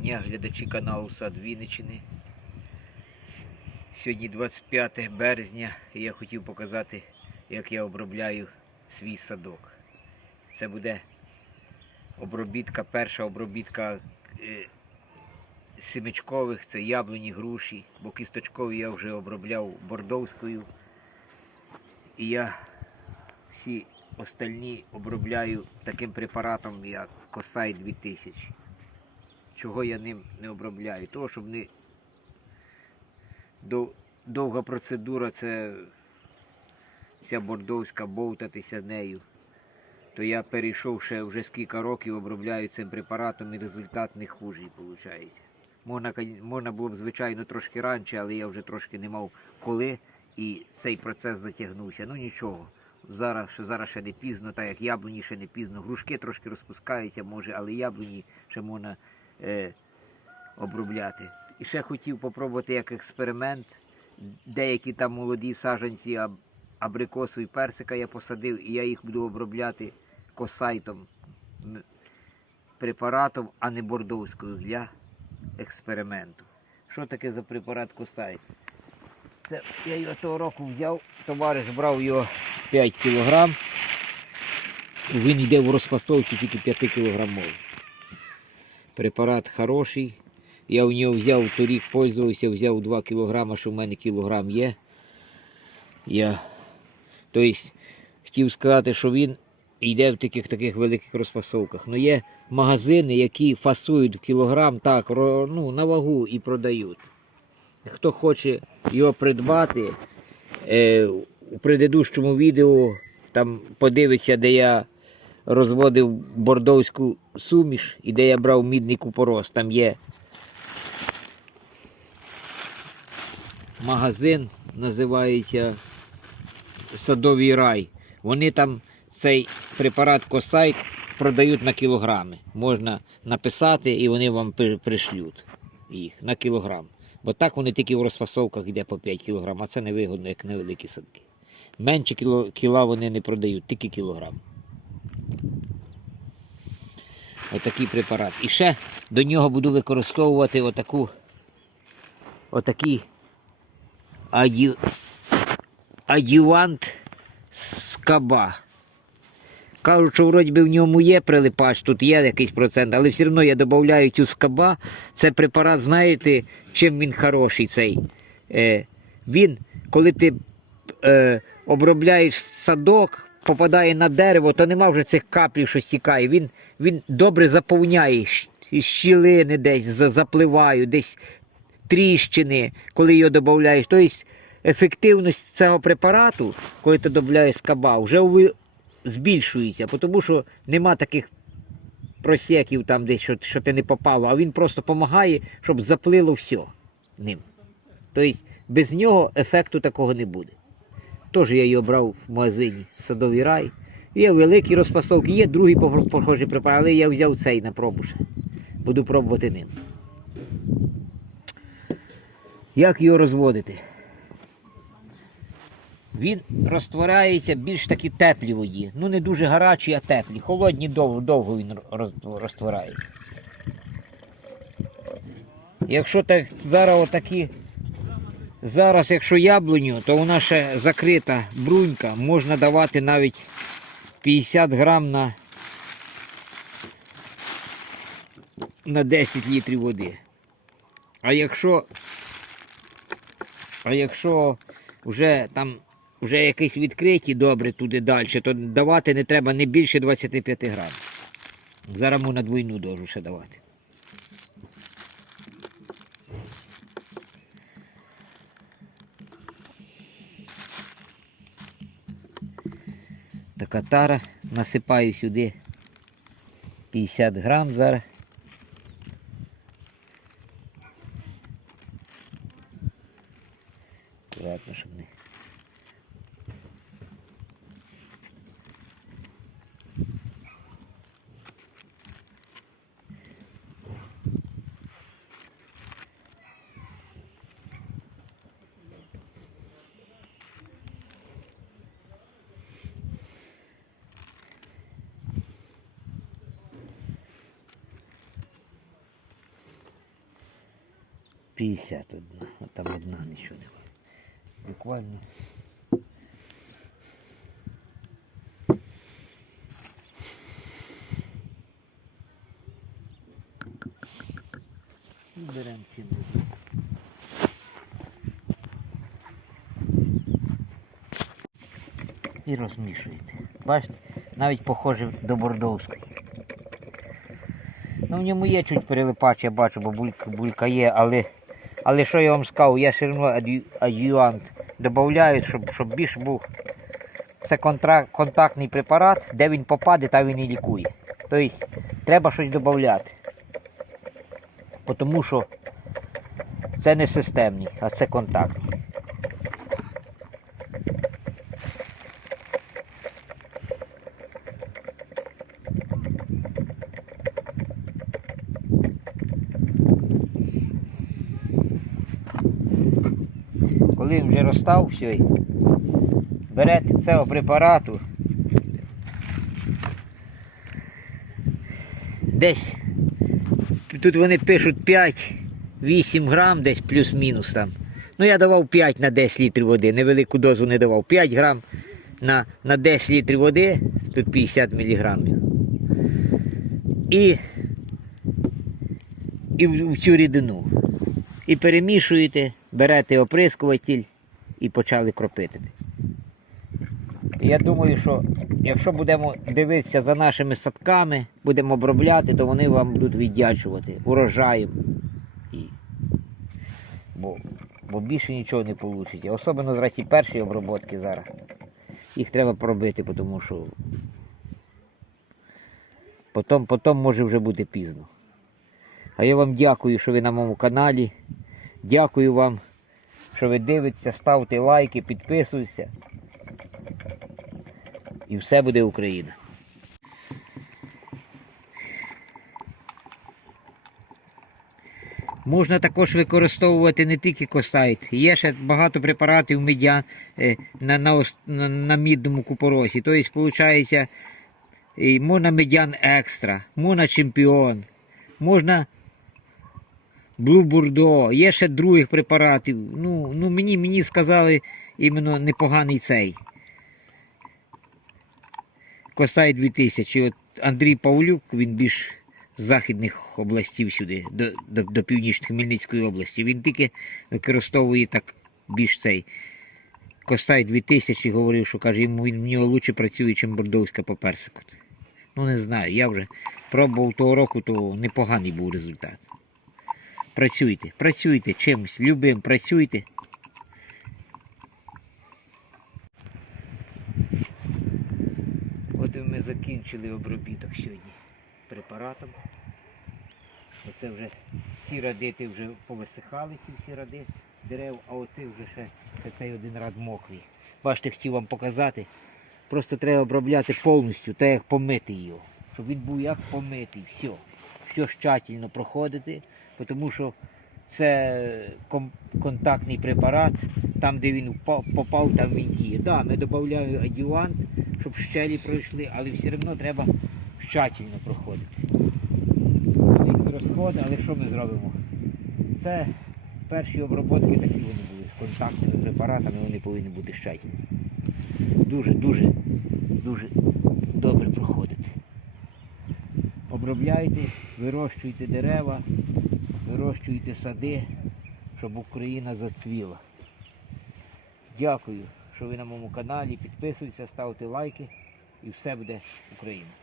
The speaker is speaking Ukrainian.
дня, глядачі каналу Сад Вінничини. Сьогодні 25 березня і я хотів показати, як я обробляю свій садок. Це буде обробітка, перша обробітка е, семечкових, це яблуні, груші, бо кісточкові я вже обробляв бордовською. І я всі остальні обробляю таким препаратом, як Косай 2000. Чого я ним не обробляю? Того, щоб не довга процедура, це ця бордовська бовтатися з нею. То я перейшов ще вже скільки років, обробляю цим препаратом і результат не хужий виходить. Можна, можна було б, звичайно, трошки раніше, але я вже трошки не мав коли і цей процес затягнувся. Ну нічого. Зараз, зараз ще не пізно, так як яблуні ще не пізно. Грушки трошки розпускаються, може, але яблуні ще можна е, обробляти. І ще хотів попробувати як експеримент. Деякі там молоді саджанці аб- абрикосу і персика я посадив, і я їх буду обробляти косайтом, препаратом, а не бордовською для експерименту. Що таке за препарат косайт? Це я його того року взяв, товариш брав його 5 кг. Він йде в розфасовці тільки 5 кілограмовий. Препарат хороший. Я у нього взяв торік, пользувався, взяв 2 кг, що в мене кілограм є. Я, тобто, хотів сказати, що він йде в таких таких великих розфасовках. Ну є магазини, які фасують в кілограм так, ну, на вагу і продають. Хто хоче його придбати, е, у предыдущому відео там подивиться, де я розводив бордовську суміш і де я брав мідний купорос. Там є магазин, називається Садовий рай. Вони там цей препарат Косайт продають на кілограми. Можна написати і вони вам при- пришлють їх на кілограм. Бо так вони тільки в розфасовках йде по 5 кілограм, а це невигодно, як невеликі садки. Менше кіло, кіла вони не продають, тільки кілограм. Отакий препарат. І ще до нього буду використовувати отаку, отакий адю, адювант скаба. Кажуть, що вроді би в ньому є прилипач, тут є якийсь процент, але все одно я додаю цю скаба. Це препарат, знаєте, чим він хороший цей. Е, він, коли ти е, обробляєш садок, попадає на дерево, то нема вже цих каплів, що стікає. Він, він добре заповняє щілини десь за- запливають, десь тріщини, коли його додаєш. Тобто ефективність цього препарату, коли ти додаєш скаба, вже збільшується, тому що нема таких просеків там десь, що, що ти не попало, а він просто допомагає, щоб заплило все ним. Тобто без нього ефекту такого не буде. Теж я його брав в магазині Садовий рай. Є великі розфасовки, є другий похо- похожий препарат, але я взяв цей на пробу. Буду пробувати ним. Як його розводити? Він розтворяється більш такі теплі воді. Ну не дуже гарячі, а теплі. Холодні довго, довго він роз- розтворається. Якщо так зараз отакі. Зараз, якщо яблуню, то вона ще закрита брунька, можна давати навіть 50 грам на, на 10 літрів води. А якщо, а якщо вже там вже якісь відкриті добре туди далі, то давати не треба не більше 25 грам. Зараз можна двойну дозу ще давати. Така тара. Насипаю сюди 50 грам зараз. 50 одна. Там одна нічого немає. Буквально. І беремо чим. І розмішуєте. Бачите, навіть похоже до бордовської. Ну, в ньому є чуть перелипач, я бачу, бо булька, булька є, але, але що я вам сказав, я все одно ад'юант додаю, щоб, щоб більш був. Це контактний препарат, де він попаде, та він і лікує. Тобто треба щось додати. Тому що це не системний, а це контактні. Коли він вже розстав, все, берете цього препарату. Десь. Тут вони пишуть 5-8 грам, десь плюс-мінус там. Ну я давав 5 на 10 літрів води, невелику дозу не давав. 5 грам на, на 10 літрів води, тут 50 міліграмів. І, і в, в цю рідину. І перемішуєте, берете оприскуватель і почали кропити. Я думаю, що якщо будемо дивитися за нашими садками, будемо обробляти, то вони вам будуть віддячувати урожаєм. Бо, бо більше нічого не вийде. Особливо зараз ці перші обробки зараз. Їх треба пробити, тому що потім, потім може вже бути пізно. А я вам дякую, що ви на моєму каналі. Дякую вам, що ви дивитеся, ставте лайки, підписуйтеся. І все буде Україна. Можна також використовувати не тільки косайт. Є ще багато препаратів медіа е, на, на, на, на мідному купоросі. Тобто, виходить, можна медян екстра, можна чемпіон, можна Блу Бурдо, є ще других препаратів. Ну, ну мені, мені сказали іменно непоганий цей. Косай 2000. От Андрій Павлюк, він більш з західних областів сюди, до, до, до північної Хмельницької області. Він тільки використовує так більш цей. Косай 2000 говорив, що каже, йому він в нього краще працює, ніж бордовська по персику. Ну не знаю, я вже пробував того року, то непоганий був результат. Працюйте, працюйте чимось, любим, працюйте. От ми закінчили обробіток сьогодні препаратом. Оце вже ці радити вже повисихали, ці всі ради дерев, а оцей вже ще цей один рад мокрий. Бачите, хотів вам показати. Просто треба обробляти повністю, так як помити його. Щоб він був як помитий, все. Все щательно проходити, тому що це контактний препарат, там, де він попав, там він діє. Да, ми додаємо адювант, щоб щелі пройшли, але все одно треба щательно проходити. Він але що ми зробимо? Це перші обробки такі вони були з контактними препаратами, вони повинні бути щательні. Дуже, дуже, дуже добре проходити. Обробляйте, вирощуйте дерева, вирощуйте сади, щоб Україна зацвіла. Дякую, що ви на моєму каналі. Підписуйтесь, ставте лайки і все буде Україна.